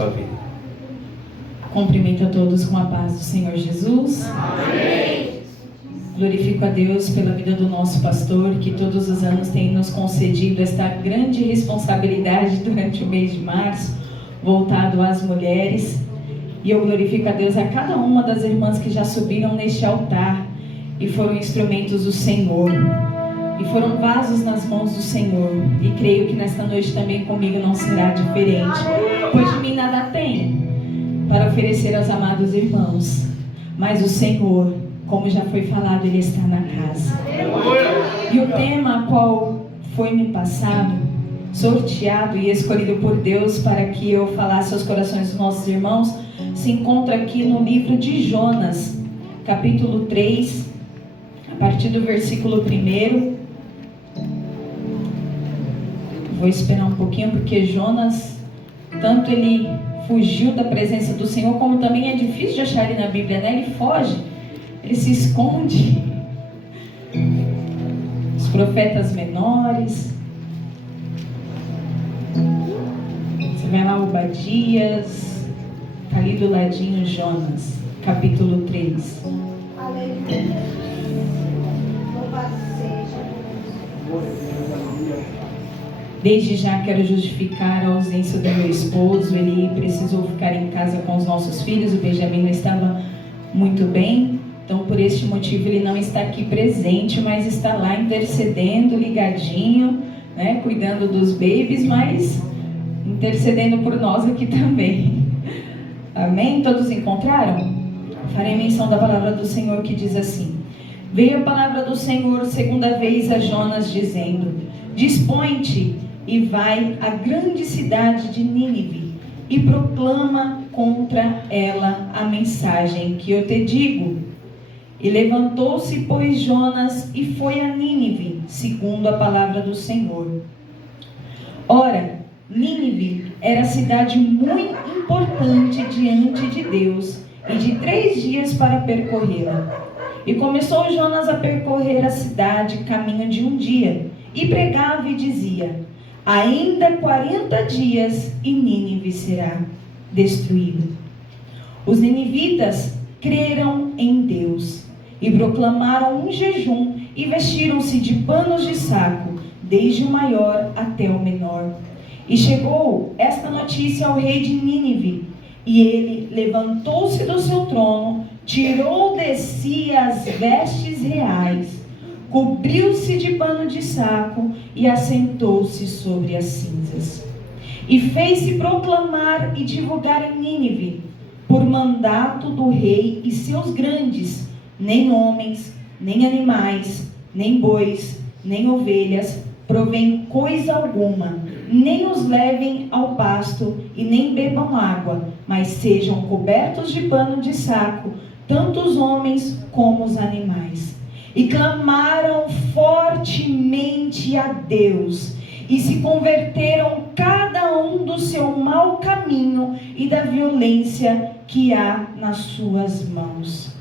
sua vida. Cumprimento a todos com a paz do Senhor Jesus. Amém. Glorifico a Deus pela vida do nosso pastor, que todos os anos tem nos concedido esta grande responsabilidade durante o mês de março, voltado às mulheres. E eu glorifico a Deus a cada uma das irmãs que já subiram neste altar e foram instrumentos do Senhor. E foram vasos nas mãos do Senhor. E creio que nesta noite também comigo não será diferente. Pois de mim nada tem para oferecer aos amados irmãos. Mas o Senhor, como já foi falado, Ele está na casa. E o tema qual foi me passado, sorteado e escolhido por Deus para que eu falasse aos corações dos nossos irmãos, se encontra aqui no livro de Jonas, capítulo 3, a partir do versículo 1. Vou esperar um pouquinho, porque Jonas, tanto ele fugiu da presença do Senhor, como também é difícil de achar ele na Bíblia, né? Ele foge, ele se esconde. Os profetas menores, você vai lá, Obadias, está ali do ladinho Jonas, capítulo 3. Aleluia. Desde já quero justificar a ausência do meu esposo. Ele precisou ficar em casa com os nossos filhos. O Benjamin não estava muito bem, então por este motivo ele não está aqui presente, mas está lá intercedendo, ligadinho, né, cuidando dos babies, mas intercedendo por nós aqui também. Amém? Todos encontraram? Farei menção da palavra do Senhor que diz assim: veio a palavra do Senhor segunda vez a Jonas dizendo: dispõe-te e vai à grande cidade de Nínive e proclama contra ela a mensagem que eu te digo. E levantou-se, pois, Jonas e foi a Nínive, segundo a palavra do Senhor. Ora, Nínive era cidade muito importante diante de Deus, e de 3 dias para percorrê-la. E começou Jonas a percorrer a cidade, caminho de 1 dia, e pregava e dizia: ainda 40 dias e Nínive será destruída. Os ninivitas creram em Deus e proclamaram um jejum e vestiram-se de panos de saco, desde o maior até o menor. E chegou esta notícia ao rei de Nínive, e ele levantou-se do seu trono, tirou de si as vestes reais, cobriu-se de pano de saco e assentou-se sobre as cinzas. E fez-se proclamar e divulgar em Nínive, por mandato do rei e seus grandes: nem homens, nem animais, nem bois, nem ovelhas provém coisa alguma, nem os levem ao pasto e nem bebam água, mas sejam cobertos de pano de saco, tanto os homens como os animais. E clamaram fortemente a Deus, e se converteram cada um do seu mau caminho e da violência que há nas suas mãos.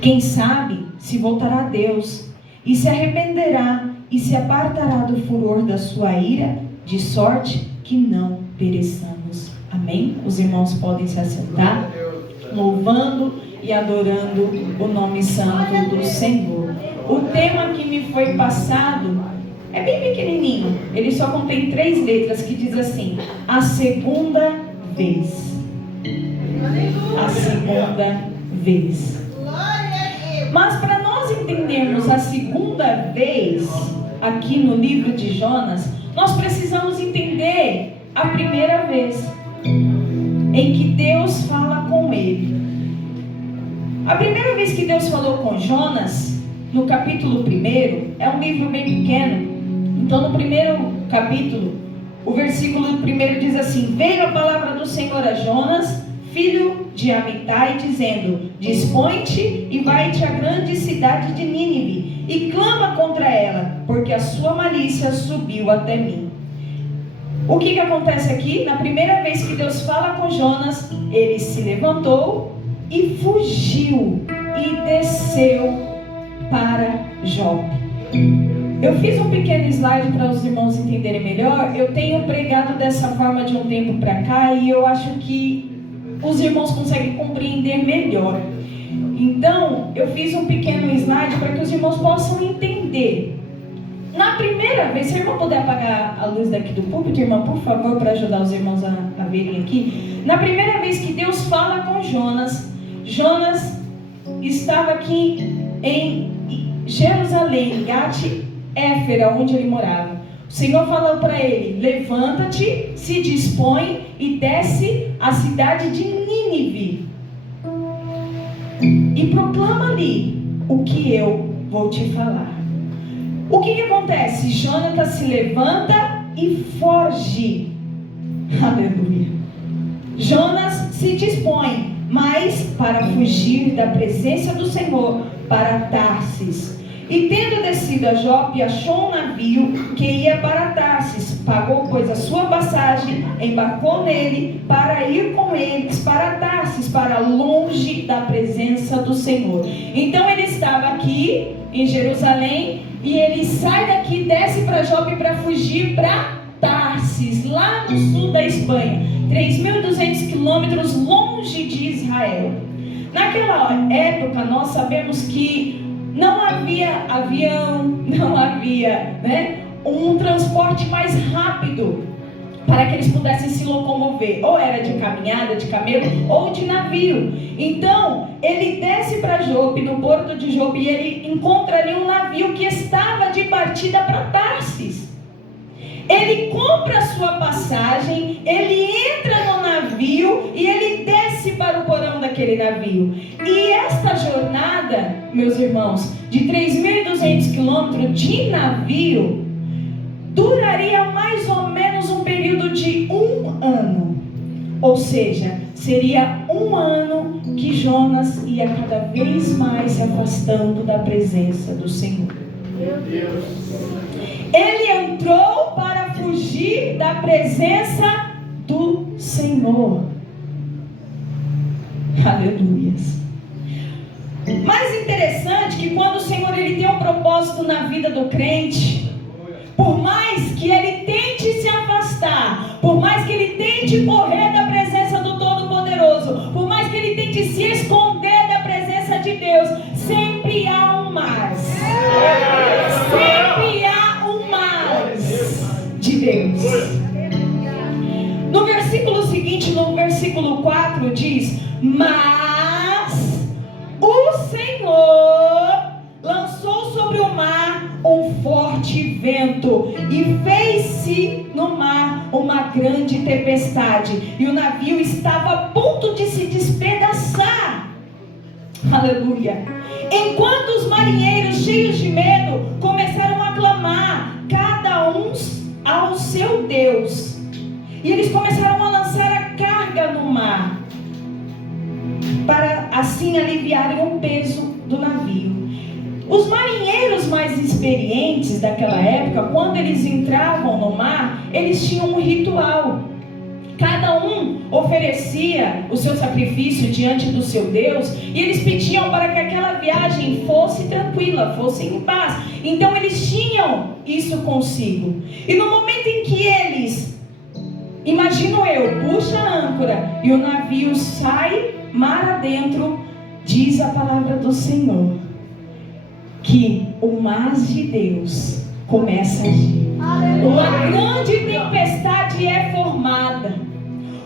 Quem sabe se voltará a Deus, e se arrependerá, e se apartará do furor da sua ira, de sorte que não pereçamos. Amém? Os irmãos podem se assentar, louvando e adorando o nome santo do Senhor. O tema que me foi passado é bem pequenininho. Ele só contém 3 letras, que diz assim: a segunda vez. A segunda vez. Mas para nós entendermos a segunda vez aqui no livro de Jonas, nós precisamos entender a primeira vez em que Deus fala com ele. A primeira vez que Deus falou com Jonas, no capítulo 1, é um livro bem pequeno. Então no primeiro capítulo, o versículo 1 diz assim: veio a palavra do Senhor a Jonas, filho de Amitai, dizendo: dispõe-te e vai-te à grande cidade de Nínive e clama contra ela, porque a sua malícia subiu até mim. O que acontece aqui? Na primeira vez que Deus fala com Jonas, ele se levantou e fugiu e desceu para Jope. Eu fiz um pequeno slide para os irmãos entenderem melhor. Eu tenho pregado dessa forma de um tempo para cá e eu acho que os irmãos conseguem compreender melhor. Então, eu fiz um pequeno slide para que os irmãos possam entender. Na primeira vez, se a irmã puder apagar a luz daqui do púlpito, irmã, por favor, para ajudar os irmãos a verem aqui. Na primeira vez que Deus fala com Jonas, Jonas estava aqui em Jerusalém, Gat-Éfera, onde ele morava. O Senhor falou para ele: levanta-te, se dispõe e desce à cidade de Nínive e proclama ali o que eu vou te falar. O que acontece? Jonatas se levanta e foge. Aleluia. Jonas se dispõe, mas para fugir da presença do Senhor, para Tarsis. E tendo descido a Jope, achou um navio que ia para Tarsis. Pagou, pois, a sua passagem, embarcou nele para ir com eles para Tarsis, para longe da presença do Senhor. Então ele estava aqui em Jerusalém e ele sai daqui, desce para Jope para fugir para Tarsis, lá no sul da Espanha, 3.200 quilômetros longe de Israel. Naquela época nós sabemos que não havia avião, não havia, um transporte mais rápido para que eles pudessem se locomover. Ou era de caminhada, de camelo, ou de navio. Então, ele desce para Jope, no porto de Jope, e ele encontra ali um navio que estava de partida para Tarsis. Ele compra a sua passagem, ele entra no navio e ele desce para o porão daquele navio. E esta jornada, meus irmãos, de 3.200 quilômetros de navio, duraria mais ou menos um período de 1 ano. Ou seja, seria 1 ano que Jonas ia cada vez mais se afastando da presença do Senhor. Meu Deus. Ele entrou para fugir da presença do Senhor. Aleluias. Mais interessante que quando o Senhor ele tem um propósito na vida do crente, por mais que ele tente se afastar, por mais que ele tente correr da presença do Todo-Poderoso, por mais que ele tente se esconder da presença de Deus, sempre há um mais. Sempre há um mais de Deus. No versículo seguinte, no versículo 4, diz: mas o Senhor lançou sobre o mar um forte vento e fez-se no mar uma grande tempestade, e o navio estava a ponto de se despedaçar. Aleluia. Enquanto os marinheiros, cheios de medo, começaram a clamar, cada um ao seu Deus, e eles começaram a lançar a carga no mar, para assim aliviarem o peso do navio. Os marinheiros mais experientes daquela época, quando eles entravam no mar, eles tinham um ritual. Cada um oferecia o seu sacrifício diante do seu Deus, e eles pediam para que aquela viagem fosse tranquila, fosse em paz. Então eles tinham isso consigo. E no momento em que eles, imagino eu, puxa a âncora e o navio sai mar adentro, diz a palavra do Senhor que o mar de Deus começa a agir. Uma grande tempestade é formada.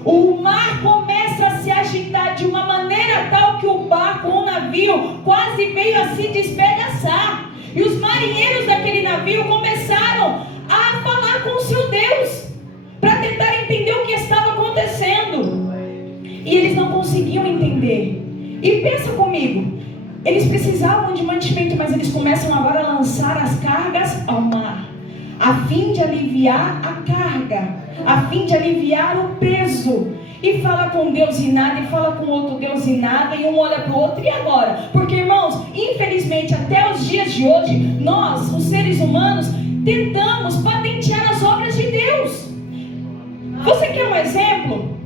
O mar começa a se agitar de uma maneira tal que o barco, o navio, quase veio a se despedaçar. E os marinheiros daquele navio começaram a falar com o seu Deus, para tentar entender o que estava acontecendo. E eles não conseguiam entender. E pensa comigo, eles precisavam de mantimento, mas eles começam agora a lançar as cargas ao mar, a fim de aliviar a carga, a fim de aliviar o peso. E fala com Deus e nada, e fala com outro Deus e nada, e um olha para o outro, e agora? Porque, irmãos, infelizmente, até os dias de hoje, nós, os seres humanos, tentamos patentear as obras de Deus. Você quer um exemplo?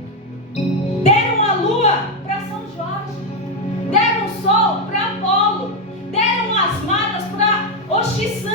Deram a lua para São Jorge, deram o sol para Apolo, deram as malas para Oxissã.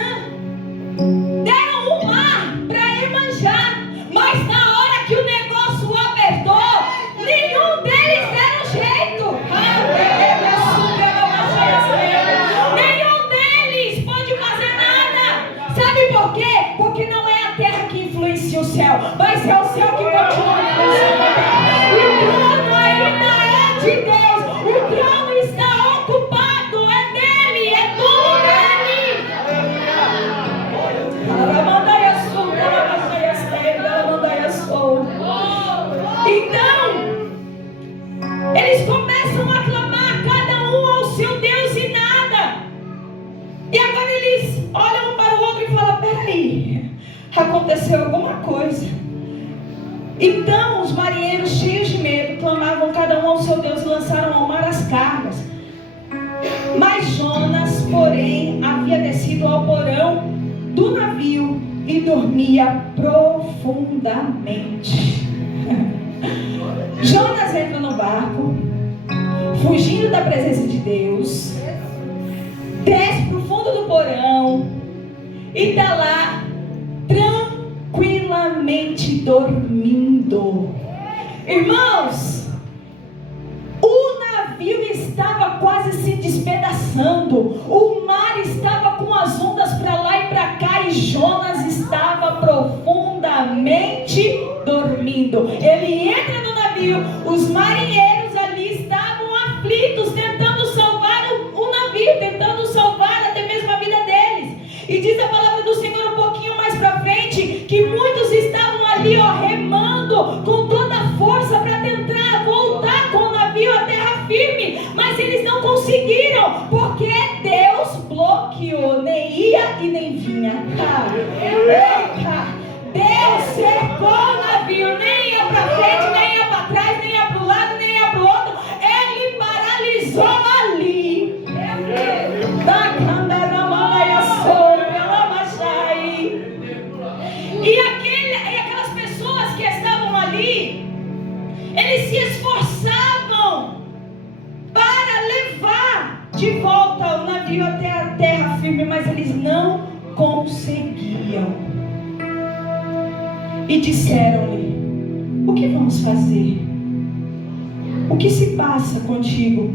aconteceu alguma coisa. Então os marinheiros, cheios de medo, clamavam cada um ao seu Deus e lançaram ao mar as cargas. Mas Jonas, porém, havia descido ao porão do navio e dormia profundamente. Jonas entra no barco, fugindo da presença de Deus, desce para o fundo do porão e está lá tranquilamente dormindo. Irmãos, o navio estava quase se despedaçando, o mar estava com as ondas para lá e para cá, e Jonas estava profundamente dormindo. Ele entra no navio, os marinheiros ali estavam aflitos, tentando salvar o navio, tentando salvar até mesmo a vida deles. E diz a palavra do Senhor um pouquinho mais para frente, que muitos estavam ali remando com toda a força para tentar voltar com o navio à terra firme, mas eles não conseguiram, porque Deus bloqueou, nem ia e nem vinha. Eita! Deus cercou o navio, nem ia para frente, nem ia para trás, nem ia para o lado, nem ia para o outro. Ele paralisou ali. E aquelas pessoas que estavam ali, eles se esforçavam para levar de volta o navio até a terra firme, mas eles não conseguiam. E disseram-lhe: o que vamos fazer? O que se passa contigo?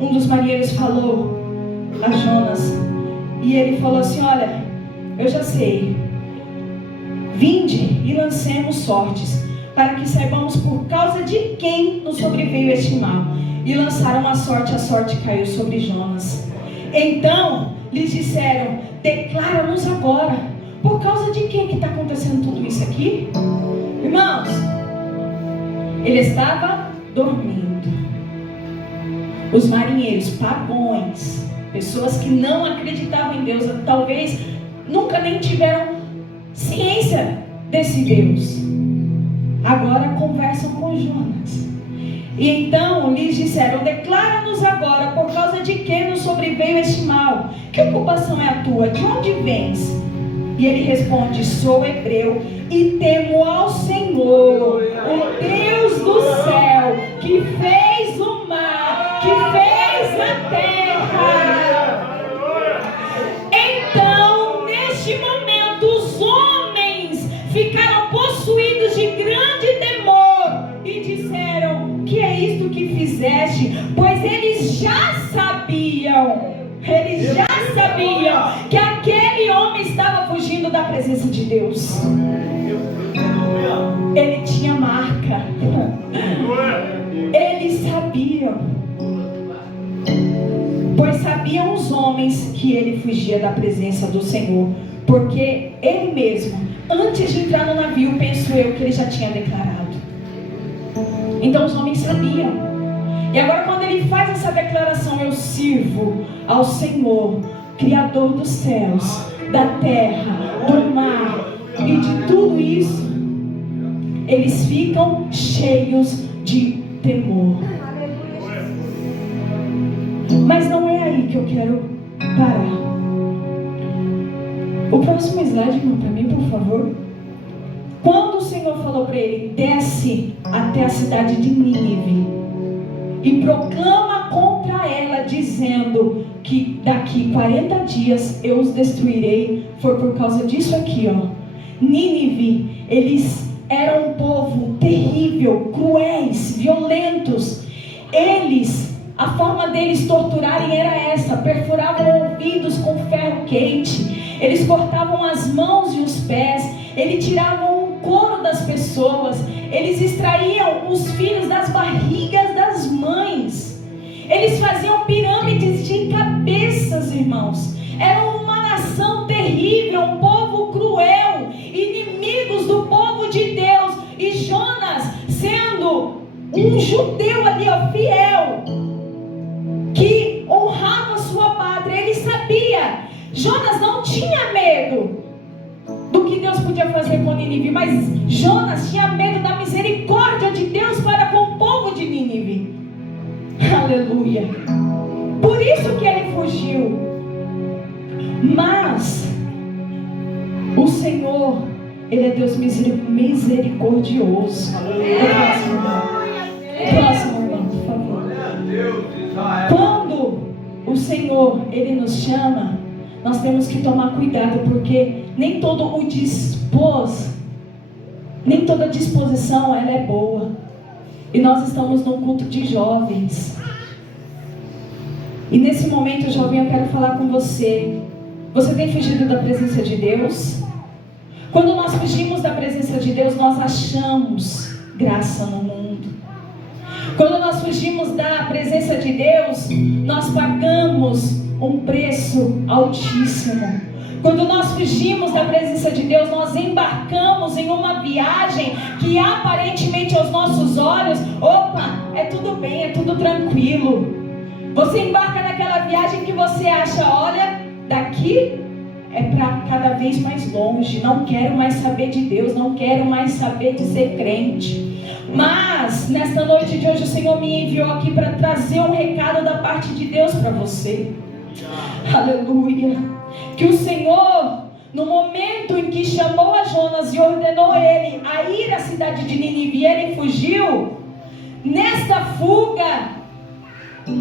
Um dos marinheiros falou a Jonas, e ele falou assim: olha, eu já sei, vinde e lancemos sortes, para que saibamos por causa de quem nos sobreveio este mal. E lançaram a sorte caiu sobre Jonas. Então lhes disseram: declara-nos agora, por causa de quem que está acontecendo tudo isso aqui? Irmãos, ele estava dormindo. Os marinheiros, pagões, pessoas que não acreditavam em Deus, talvez nunca nem tiveram ciência desse Deus, agora conversam com Jonas. E então lhes disseram: declara-nos agora, por causa de que nos sobreveio este mal. Que ocupação é a tua? De onde vens? E ele responde: sou hebreu e temo ao Senhor, o Deus do céu, que fez o mar, que fez a terra. Então, neste momento, os homens ficaram possuídos de grande temor e disseram: que é isto que fizeste? Pois eles já sabiam que aquele homem estava fugindo da presença de Deus. Ele tinha marca. Eles sabiam, pois sabiam os homens que ele fugia da presença do Senhor, porque ele mesmo, antes de entrar no navio, penso eu que ele já tinha declarado. Então os homens sabiam. E agora, quando ele faz essa declaração: eu sirvo ao Senhor, Criador dos céus, da terra, do mar e de tudo isso, eles ficam cheios de temor. Mas não é aí que eu quero parar. O próximo slide, irmão, para mim, por favor. Quando o Senhor falou para ele: desce até a cidade de Nínive e proclama contra ela, dizendo que daqui 40 dias eu os destruirei, foi por causa disso aqui, Nínive, eles eram um povo terrível, cruéis, violentos. A forma deles torturarem era essa: perfuravam ouvidos com ferro quente, eles cortavam as mãos e os pés, eles tiravam o couro das pessoas, eles extraíam os filhos das barrigas das mães, eles faziam pirâmides de cabeças, irmãos. Eram uma nação terrível, um povo cruel, inimigos do povo de Deus. E Jonas, sendo um judeu ali, fiel, que honrava sua pátria, ele sabia. Jonas não tinha medo do que Deus podia fazer com Nínive, mas Jonas tinha medo da misericórdia de Deus para com o povo de Nínive. Aleluia. Por isso que ele fugiu. Mas o Senhor, Ele é Deus misericordioso. Próximo irmão, por favor. Quando o Senhor, Ele nos chama, nós temos que tomar cuidado, porque nem toda disposição ela é boa. E nós estamos num culto de jovens. E nesse momento, jovem, eu quero falar com você. Você tem fugido da presença de Deus? Quando nós fugimos da presença de Deus, nós achamos graça no mundo. Quando nós fugimos da presença de Deus, nós pagamos um preço altíssimo. Quando nós fugimos da presença de Deus, nós embarcamos em uma viagem que aparentemente aos nossos olhos, é tudo bem, é tudo tranquilo. Você embarca naquela viagem que você acha, olha, daqui é para cada vez mais longe, não quero mais saber de Deus, não quero mais saber de ser crente. Mas nesta noite de hoje o Senhor me enviou aqui para trazer um recado da parte de Deus para você. Aleluia. Que o Senhor, no momento em que chamou a Jonas e ordenou ele a ir à cidade de Nínive, e ele fugiu, nesta fuga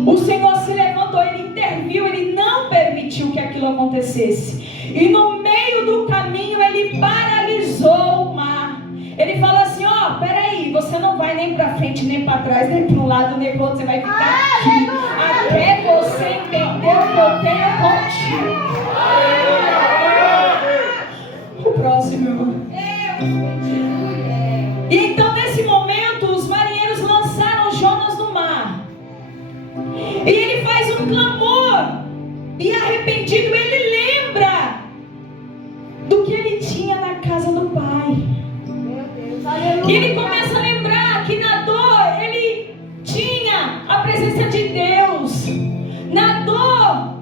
o Senhor se levantou, Ele interviu, Ele não permitiu que aquilo acontecesse. E no meio do caminho Ele paralisou o mar. Ele falou assim, peraí, você não vai nem para frente, nem para trás, nem para um lado, nem para o outro, você vai ficar aqui, até você entender o que eu tenho contigo. O próximo, irmão. E então nesse momento os marinheiros lançaram Jonas no mar. E ele faz um clamor, e arrependido ele lembra do que ele tinha na casa do Pai. E ele começa a lembrar que na dor ele tinha a presença de Deus. Na dor,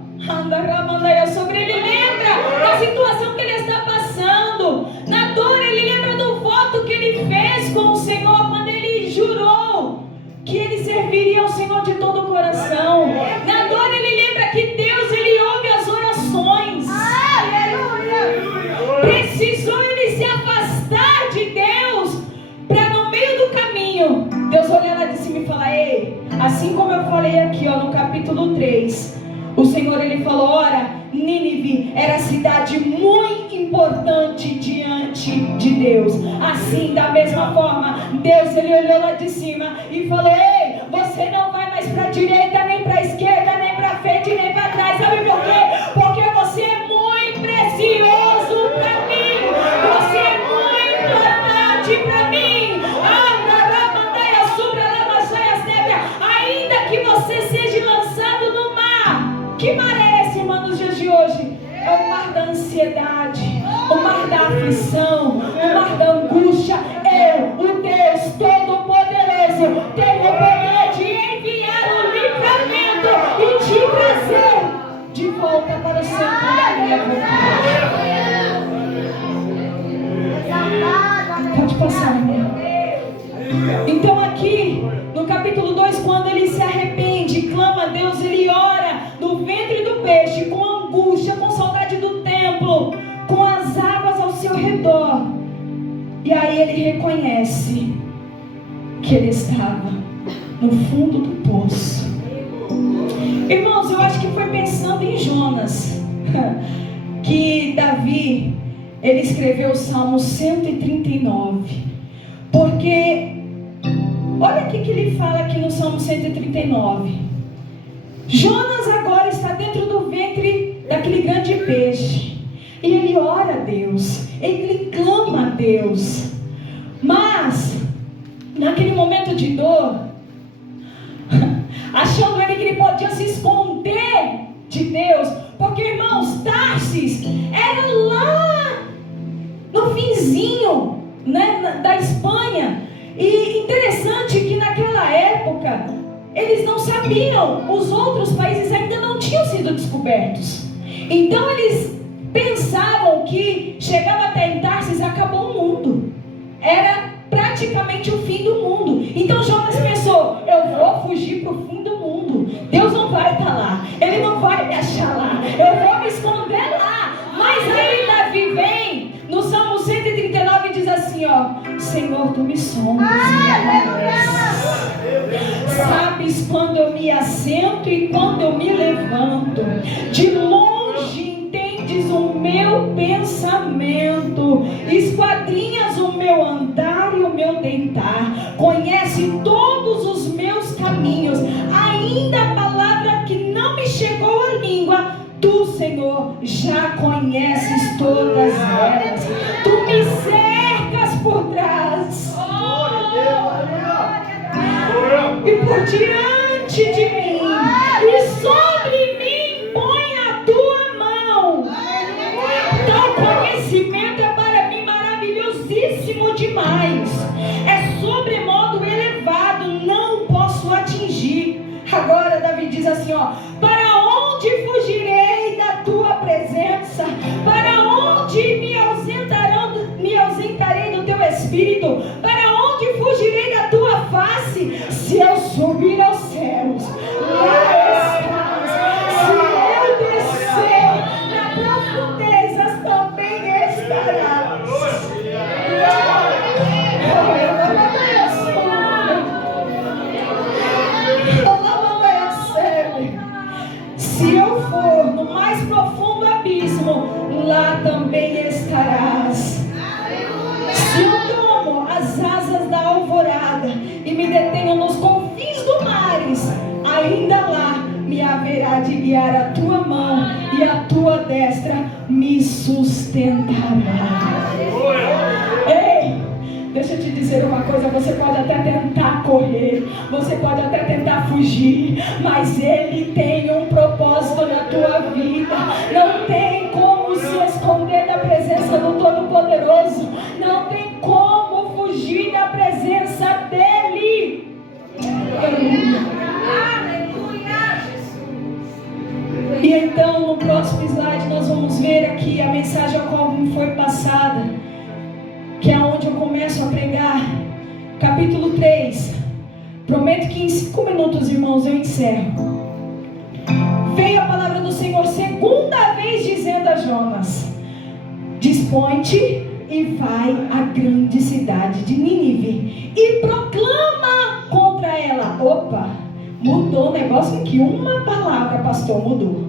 sobre ele lembra da situação que ele está passando. Na dor ele lembra do voto que ele fez com o Senhor quando ele jurou que ele serviria ao Senhor de todo o coração. Na dor ele lembra que Deus, Ele ouve as orações. Precisou ele se afastar de Deus, para no meio do caminho, Deus olhar lá de cima e falar, ei, assim como eu falei aqui no capítulo 3, o Senhor Ele falou, ora, Nínive era cidade muito importante diante de Deus. Assim, da mesma forma, Deus Ele olhou lá de cima e falou, ei, você não vai mais para a direita, nem para a esquerda, nem para frente, nem para trás. Sabe por quê? Porque você é muito precioso para mim. Você é muito importante para mim. Ainda que você seja lançado no mar. Que mar é esse, irmão, nos dias de hoje? É o mar da ansiedade, o mar da aflição, o mar da angústia. Eu, o Deus Todo-Poderoso, tenho o poder de enviar o livramento e te trazer de volta para o centro da minha vontade. Pode passar, irmão. Então aqui, no capítulo 2, quando ele se arrepende, clama a Deus, ele ora no ventre do peixe, com angústia, com saudade do templo, com as águas ao seu redor. E aí ele reconhece que ele estava no fundo do poço. Irmãos, eu acho que foi pensando em Jonas que Davi, ele escreveu o Salmo 139. Porque olha o que ele fala aqui no Salmo 139. Jonas agora está dentro do ventre daquele grande peixe. E ele ora a Deus. Ele clama a Deus. Mas, naquele momento de dor, achando ele que ele podia se esconder de Deus. Porque, irmãos, Tarsis era lá no finzinho, né, da Espanha. E interessante que naquela época eles não sabiam, os outros países ainda não tinham sido descobertos. Então eles pensavam que chegava até em Tarsis, acabou o mundo. Era praticamente o fim do mundo. Então Jonas pensou: eu vou fugir para o fim do mundo. Deus não vai estar lá, Ele não vai me achar lá, eu vou me esconder lá. Mas aí Davi vem no Salmo 139 e diz assim, ó: Senhor, tu me sondas, sabes quando eu me assento e quando eu me levanto. De longe entendes o meu pensamento, esquadrinhas o meu andar e o meu deitar, conhece todos os meus caminhos, ainda a palavra que não me chegou à língua, tu, Senhor, já conheces todas elas. Tu me cercas por trás e por diante de mim, e sobre mim põe a tua mão. Tal conhecimento é para mim maravilhosíssimo demais, é sobremodo elevado, não posso atingir. Agora Davi diz assim, ó: para onde fugirei da tua presença? Para onde me ausentarei do teu espírito? Para onde fugirei da tua face? Se eu subir aos céus, lá estás. Se eu descer na profundezas, também estarás. Se eu for no mais profundo abismo, lá também estarás. Se eu tomo as asas da alvorada e me detenho nos confins do mares, ainda lá me haverá de guiar a tua mão e a tua destra me sustentará. Ei, deixa eu te dizer uma coisa: você pode até tentar correr, você pode até tentar fugir, mas Ele tem um propósito na tua vida. Não tem como se esconder da presença do Todo-Poderoso, não tem como fugir da presença dEle. Aleluia, Jesus. E então no próximo slide nós vamos ver aqui a mensagem a qual me foi passada, que é onde eu começo a pregar. Capítulo 3. Prometo que em 5 minutos, irmãos, eu encerro. Veio a palavra do Senhor segunda vez dizendo a Jonas: dispõe-te e vai à grande cidade de Nínive e proclama contra ela. Opa, mudou o negócio aqui. Uma palavra, pastor, mudou.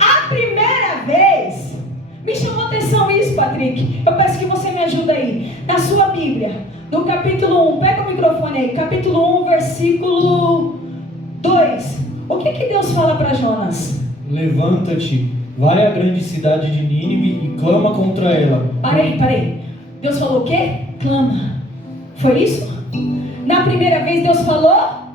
A primeira vez, me chamou a atenção isso, Patrick. Eu peço que você me ajude aí. Na sua Bíblia, no capítulo 1, pega o microfone aí. Capítulo 1, versículo 2. O que Deus fala para Jonas? Levanta-te, vai à grande cidade de Nínive e clama contra ela. Parei. Deus falou o quê? Clama. Foi isso? Na primeira vez Deus falou?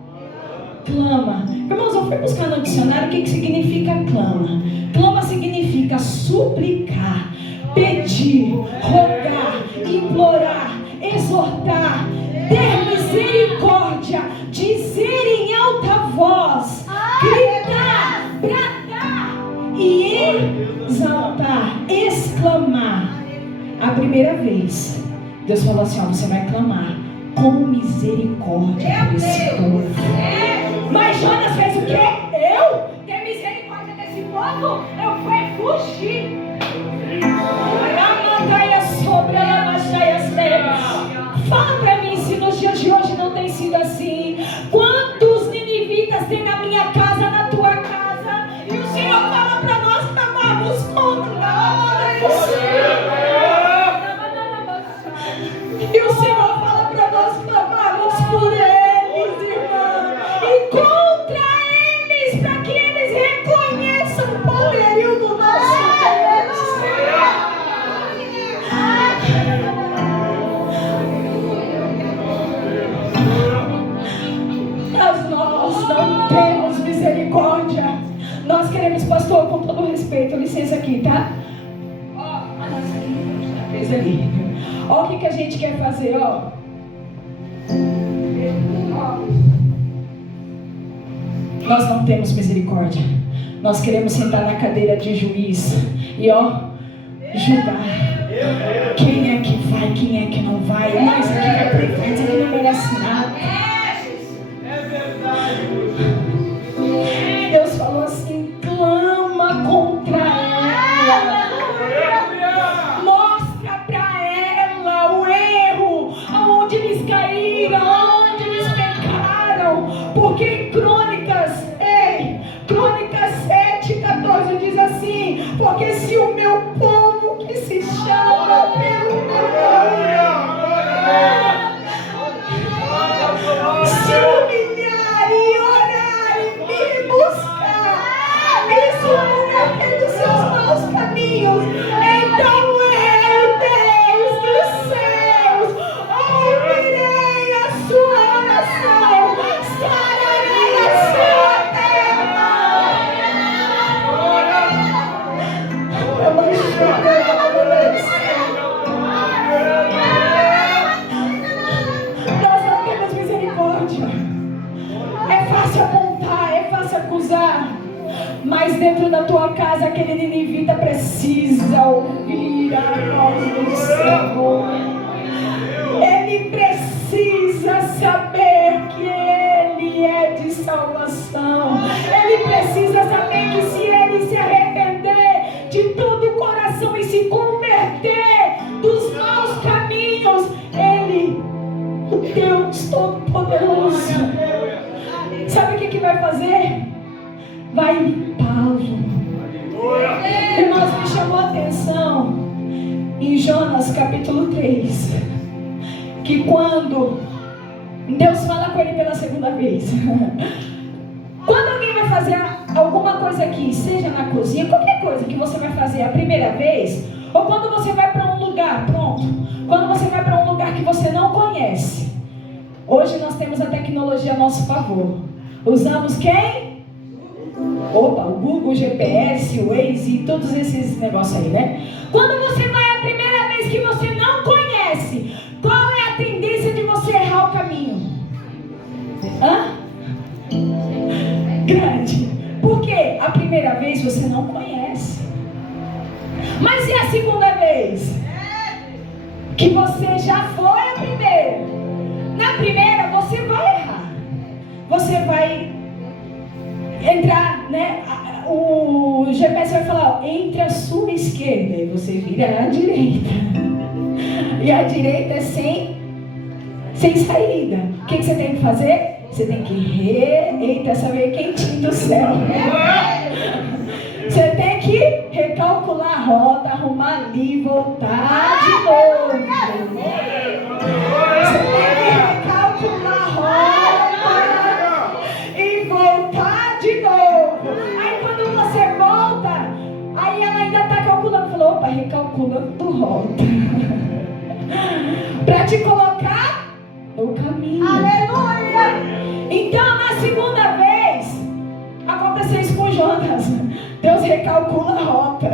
Clama. Irmãos, eu fui buscar no dicionário o que significa clama. Clama significa suplicar, pedir, rogar, implorar, exortar, ter misericórdia, dizer em alta voz, gritar, bradar e exaltar, exclamar. A primeira vez Deus falou assim, ó: você vai clamar com misericórdia por esse povo. Mas Jonas fez o quê? Eu? Ter misericórdia desse povo? Eu fui fugir. Fala pra mim se nos dias de hoje não tem sido assim. Quantos ninivitas tem na minha casa, na tua casa? E o Senhor fala pra nós clamarmos contra eles. E o Senhor fala pra nós clamarmos por eles, irmão. E contra eles, para que eles reconheçam o poderio do nosso Deus. Mas nós não temos misericórdia. Nós queremos, pastor, com todo respeito, licença aqui, tá? Ó, a nossa fez ali. Ó, o que a gente quer fazer, ó. Nós não temos misericórdia. Nós queremos sentar na cadeira de juiz e julgar quem é que vai, quem é que não vai. Mas aqui é perfeito, isso aqui não merece nada. Deus falou assim: clama contra ela, mostra pra ela o erro, aonde eles caíram, aonde eles pecaram. Porque em Crônicas 7:14 diz assim: porque se o meu povo que se chama pelo meu nome se humilhar e orar e me buscar e se converter dos seus maus caminhos, então eu, Deus dos céus, ouvirei a sua oração, sararei a sua terra. Nós não temos misericórdia. É fácil apontar, é fácil acusar, mas dentro da tua casa aquele ninivita precisa ouvir a voz do Senhor. Ele precisa saber que Ele é de salvação. Ele precisa saber que se ele se arrepender de todo o coração e se converter dos maus caminhos, Ele, o Deus Todo-Poderoso, sabe o que vai fazer? Vai limpá-lo. Irmãos, me chamou a atenção em Jonas capítulo 3, que quando Deus fala com ele pela segunda vez, quando alguém vai fazer alguma coisa aqui, seja na cozinha, qualquer coisa que você vai fazer a primeira vez, ou quando você vai para um lugar, quando você vai para um lugar que você não conhece. Hoje nós temos a tecnologia a nosso favor. Usamos quem? O Google, o GPS, o Waze e todos esses negócios aí, né? Quando você vai a primeira vez que você não conhece, qual é a tendência de você errar o caminho? Grande. Porque a primeira vez você não conhece. Mas e a segunda vez? Que você já foi a primeira. Na primeira você vai errar. Você vai entrar, né? O GPS vai falar, entre a sua esquerda, e você vira à direita. E a direita é sem saída. O que você tem que fazer? Você tem que eita, essa veio quentinho do céu. Você tem que recalcular a rota, arrumar ali e voltar de novo. Você tem que recalcular a rota e voltar de novo. Aí quando você volta, aí ela ainda está calculando. Falou, opa, recalculando rota. Para te colocar no caminho. Aleluia! Então na segunda vez aconteceu isso com Jonas. Deus recalcula a rota.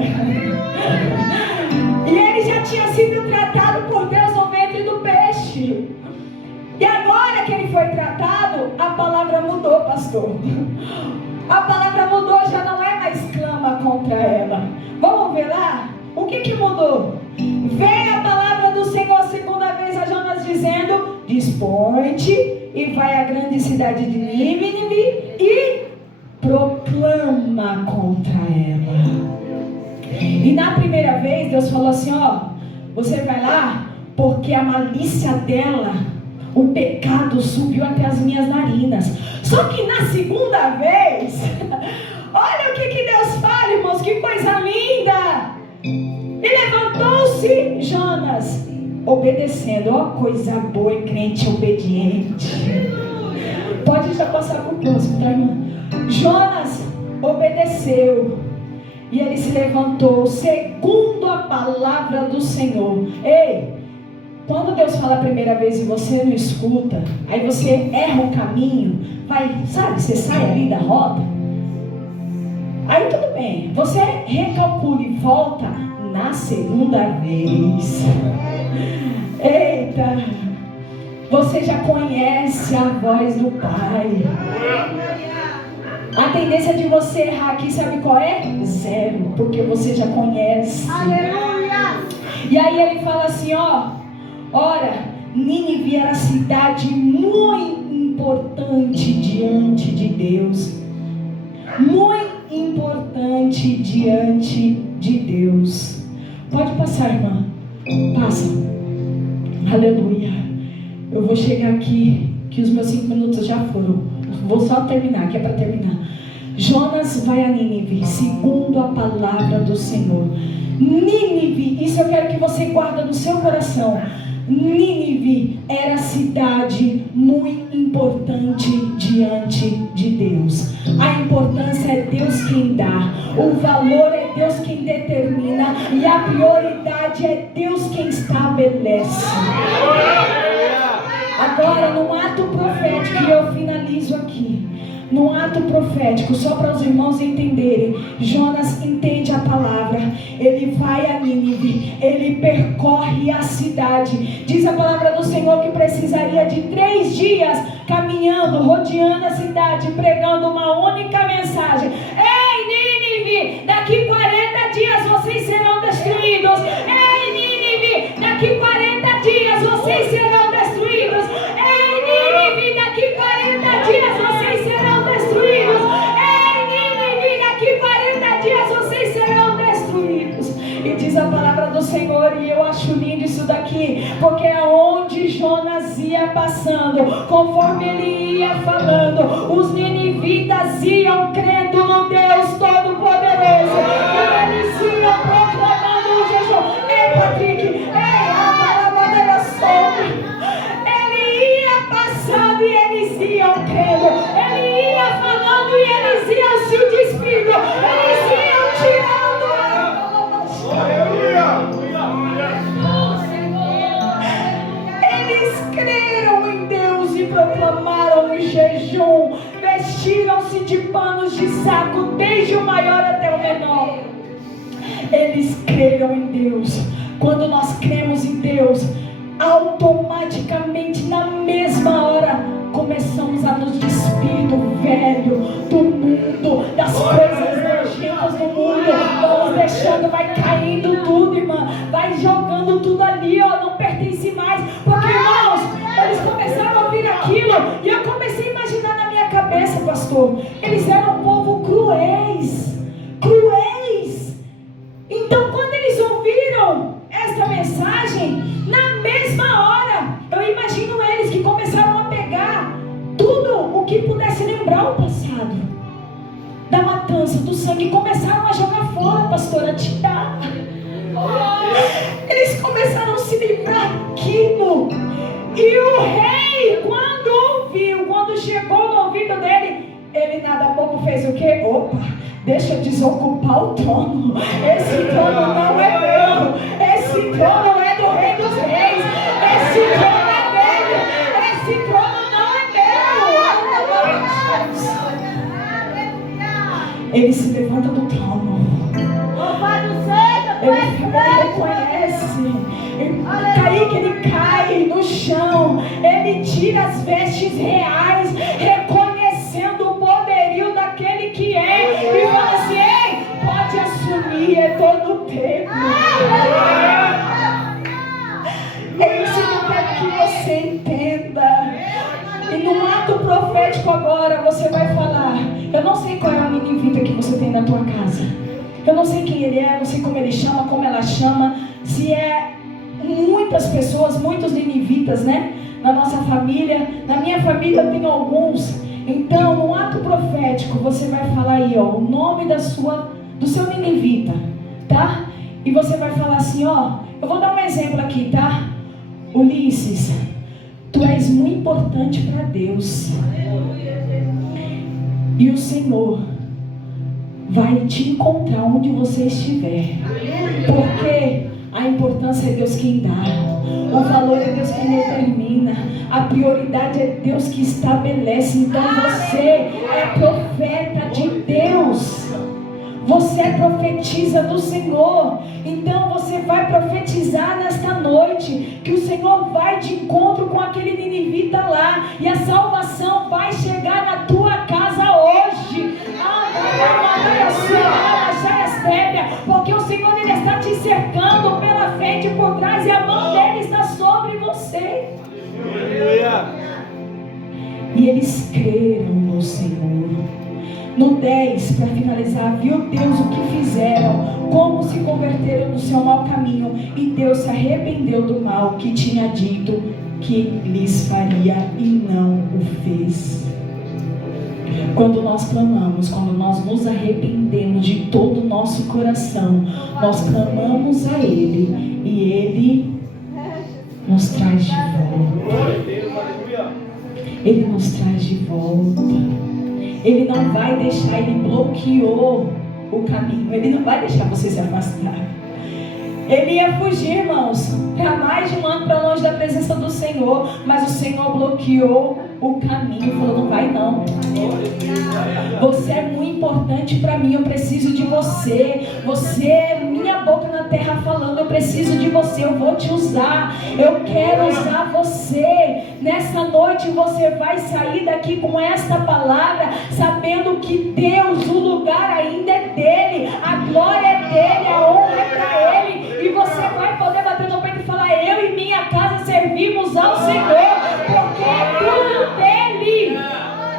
E ele já tinha sido tratado por Deus no ventre do peixe. E agora que ele foi tratado, a palavra mudou, pastor. A palavra mudou, já não é mais clama contra ela. Vamos ver lá? O que mudou? Veio a palavra do Senhor a segunda vez a Jonas dizendo, dispõe-te e vai à grande cidade de Nínive e proclama contra ela. E na primeira vez Deus falou assim, você vai lá porque a malícia dela, o pecado subiu até as minhas narinas. Só que na segunda vez, olha o que Deus fala, irmãos, que coisa linda. E levantou-se Jonas, obedecendo. Coisa boa e crente obediente. Pode já passar para o próximo, tá, irmã? Jonas obedeceu. E ele se levantou segundo a palavra do Senhor. Ei, quando Deus fala a primeira vez e você não escuta, aí você erra o caminho, você sai ali da rota. Aí tudo bem, você recalcula e volta na segunda vez. Eita, você já conhece a voz do Pai. A tendência de você errar aqui, sabe qual é? 0, porque você já conhece. Aleluia. E aí ele fala assim, ó, ora, Nínive era cidade muito importante diante de Deus. Muito importante diante de Deus. Pode passar, irmã. Passa. Aleluia. Eu vou chegar aqui, que os meus 5 minutos já foram. Vou só terminar, que é para terminar. Jonas vai a Nínive, segundo a palavra do Senhor. Nínive, isso eu quero que você guarde no seu coração. Nínive era a cidade muito importante diante de Deus. A importância é Deus quem dá, o valor é Deus quem determina, e a prioridade é Deus quem estabelece. Agora, num ato profético, e eu finalizo aqui. Num ato profético, só para os irmãos entenderem, Jonas entende a palavra, ele vai a Nínive, ele percorre a cidade. Diz a palavra do Senhor que precisaria de 3 dias caminhando, rodeando a cidade, pregando uma única mensagem: ei, Nínive, daqui 40 dias vocês serão destruídos. Ei, Nínive, daqui 40 dias vocês serão destruídos. Ei, Nínive, daqui 40 dias vocês serão destruídos. Ei, Nínive, daqui 40 dias vocês serão destruídos. E diz a palavra do Senhor, e eu acho lindo isso daqui, porque aonde Jonas ia passando, conforme ele ia falando, os ninivitas iam crendo no Deus Todo-Poderoso, e eles iam proclamando o jejum. Ei, Patrick, ei, a madeira solta. Ele ia passando e eles iam crendo. Ele ia falando e eles iam se despindo. Eles iam tirando. Eles creram em Deus e proclamaram o jejum. Vestiram-se de panos de saco, desde o maior até o menor. Eles creram em Deus. Quando nós cremos em Deus, automaticamente na mesma hora começamos a nos despir do velho, do mundo, das coisas nojentas do mundo. Vamos deixando, vai caindo tudo, irmã, vai jogando tudo ali, ó, não pertence mais. Porque, irmãos, eles começaram a ouvir aquilo e eu comecei a imaginar na minha cabeça, pastor, eles eram um povo cruéis. Então, quando eles ouviram esta mensagem, na mesma hora, eu imagino eles que começaram a pegar tudo o que pudesse lembrar o passado da matança, do sangue, começaram a jogar fora, pastora, tirar. Eles começaram a se livrar daquilo. E o rei, quando ouviu, quando chegou no ouvido dele, ele nada pouco fez o quê? Opa, deixa eu desocupar o trono. Esse trono não é meu. Esse trono é do Rei dos Reis. Esse trono é dele. Esse trono não é meu. Ele se levanta do trono. Ele reconhece. Ele cai no chão. Ele tira as vestes reais, reconhecendo o poderio daquele que é. E fala assim: ei, pode assumir, é todo tempo. É isso que eu quero que você entenda. E num ato profético agora, você vai falar: eu não sei qual é a ninivita que você tem na tua casa. Eu não sei quem ele é, não sei como ele chama, como ela chama. Se é muitas pessoas, muitos ninivitas, né? Na nossa família, na minha família eu tenho alguns. Então, no ato profético, você vai falar aí, ó, o nome do seu ninivita, tá? E você vai falar assim, ó, eu vou dar um exemplo aqui, tá? Ulisses, tu és muito importante para Deus. E o Senhor vai te encontrar onde você estiver. Porque a importância é Deus quem dá, o valor é Deus quem determina, a prioridade é Deus que estabelece. Então você é profeta de Deus, você é profetisa do Senhor. Então você vai profetizar nesta noite que o Senhor vai de encontro com aquele ninivita lá, e a salvação vai chegar na tua casa hoje. e eles creram no Senhor. No 10, para finalizar, viu Deus o que fizeram, como se converteram do seu mau caminho, e Deus se arrependeu do mal que tinha dito que lhes faria e não o fez. Quando nós clamamos, quando nós nos arrependemos de todo o nosso coração, nós clamamos a Ele e Ele nos traz de volta. Ele nos traz de volta. Ele não vai deixar, Ele bloqueou o caminho. Ele não vai deixar você se afastar. Ele ia fugir, irmãos, para mais de um ano para longe da presença do Senhor, mas o Senhor bloqueou o caminho, falou: não vai não. Você é muito importante para mim, eu preciso de você. Você é minha boca na terra falando, eu preciso de você, eu vou te usar, eu quero usar você. Nessa noite você vai sair daqui com esta palavra, sabendo que Deus, o lugar ainda é dele, a glória é dele, a honra é para ele. E você vai poder bater no peito e falar: eu e minha casa servimos ao Senhor, porque é tudo dele.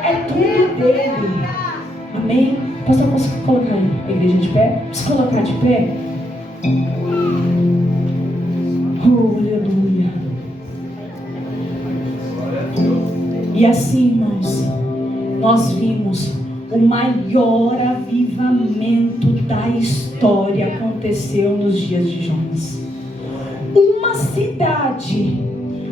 É tudo dele. Amém? Pastor, posso colocar a igreja de pé? Posso colocar de pé? Oh, aleluia. E assim, irmãos, nós vimos o maior avivamento da história aconteceu nos dias de Jonas. Uma cidade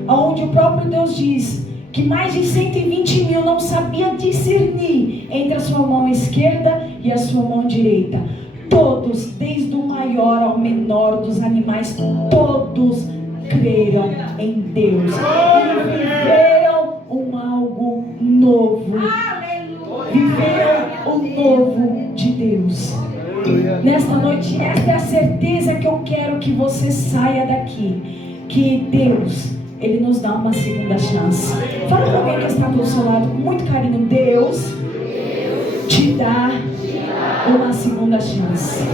onde o próprio Deus diz que mais de 120 mil não sabia discernir entre a sua mão esquerda e a sua mão direita. Todos, desde o maior ao menor dos animais, todos creram em Deus e viveram algo novo. Viveram o novo de Deus. Nesta noite, esta é a certeza que eu quero que você saia daqui. Que Deus, Ele nos dá uma segunda chance. Fala para alguém que está do seu lado com muito carinho: Deus te dá uma segunda chance.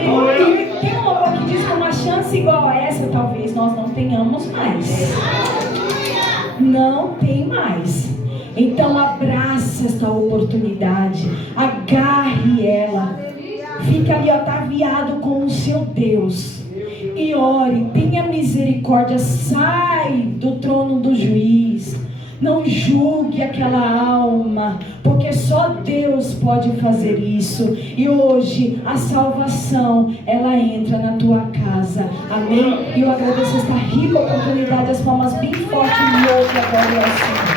E tem um louvor que diz que uma chance igual a essa talvez nós não tenhamos mais. Não tem mais. Então abrace esta oportunidade, agarre ela, fica ali ataviado com o seu Deus e ore, tenha misericórdia, sai do trono do juiz, não julgue aquela alma, porque só Deus pode fazer isso. E hoje a salvação, ela entra na tua casa, amém? E eu agradeço esta rica oportunidade, as palmas bem fortes e ouve agora ao Senhor.